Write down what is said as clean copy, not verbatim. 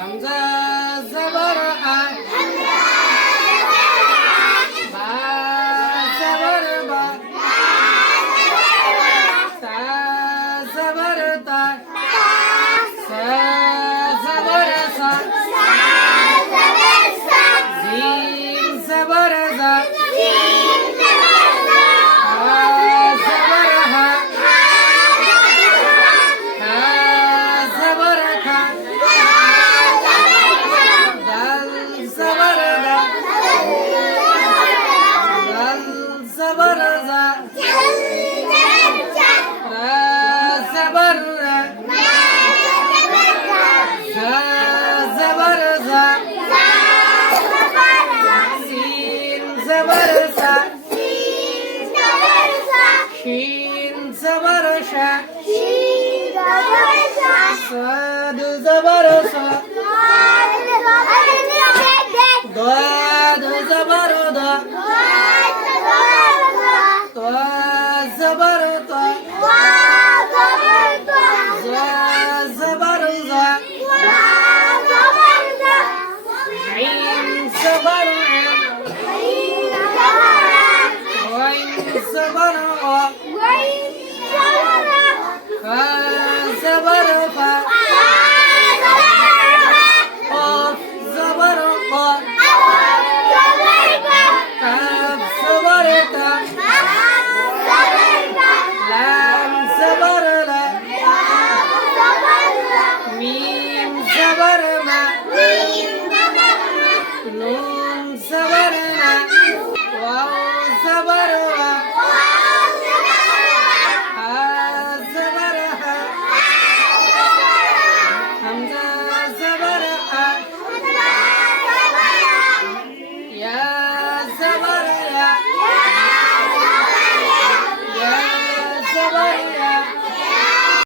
हमजा जबर आ, बा जबर बा, ता जबर ता, सा जबर सा, झीम जबर झा, हा जबर हा, खा जबर खा, दाल जबर दा, दाल जबर जा, रा जबर रा, झा जबर झा, सीन जबर सा, शीन जबर शा, साद जबर सा, दाद जबर दा, त्वा जबर ता, जा जबर जा, عين زبر عين، غين زبر غا، فا زبر فا، قاف زبر قا، كاف زبر تا، لام زبر لا، ميم زبر